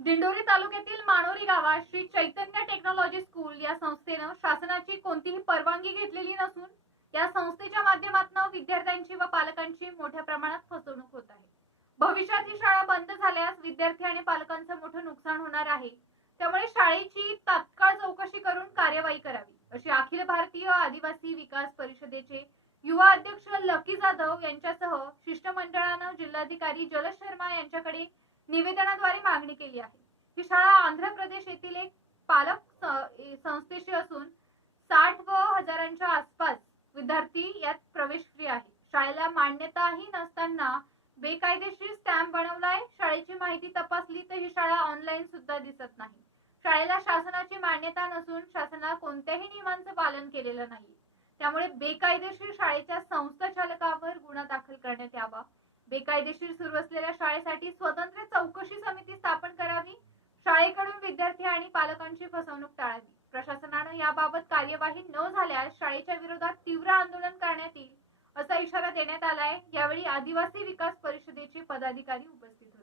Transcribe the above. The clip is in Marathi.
दिंडोरी तालुक्यातील मानोरी गावात श्री चैतन्य टेक्नॉलॉजी स्कूल या संस्थेनं शासनाची कोणतीही परवानगी घेतलेली नसून या संस्थेच्या माध्यमातून विद्यार्थ्यांची व पालकांची मोठ्या प्रमाणात फसवणूक होत आहे. भविष्यात ही शाळा बंद झाल्यास विद्यार्थी आणि पालकांचं मोठं नुकसान होणार आहे. त्यामुळे शाळेची तात्काळ चौकशी करून कार्यवाही करावी अशी अखिल भारतीय आदिवासी विकास परिषदेचे युवा अध्यक्ष लकी जाधव यांच्यासह शिष्टमंडळानं जिल्हाधिकारी जलज शर्मा यांच्याकडे निवेदनाद्वारे मागणी केली आहे. ही शाळा आंध्र प्रदेश येथील एक पालक संस्थेशी असून साठ व हजारांच्या आसपास विद्यार्थी यात प्रवेश फ्री आहे. शाळेला मान्यताही नसताना बेकायदेशीर स्टॅम्प बनवलाय. शाळेची माहिती तपासली तर ही शाळा ऑनलाईन सुद्धा दिसत नाही. शाळेला शासनाची मान्यता नसून शासनाला कोणत्याही नियमांचं पालन केलेलं नाही. त्यामुळे बेकायदेशीर शाळेच्या संस्थाचालकावर गुन्हा दाखल करण्यात यावा. बेकायदेशीर सुरू असलेल्या शाळेसाठी स्वतंत्र चौकशी समिती स्थापन करावी शाळेकडून विद्यार्थी आणि पालकांची फसवणूक टाळावी. प्रशासनानं याबाबत कार्यवाही न झाल्यास शाळेच्या विरोधात तीव्र आंदोलन करण्यात येईल असा इशारा देण्यात आलाय. यावेळी आदिवासी विकास परिषदेचे पदाधिकारी उपस्थित होते.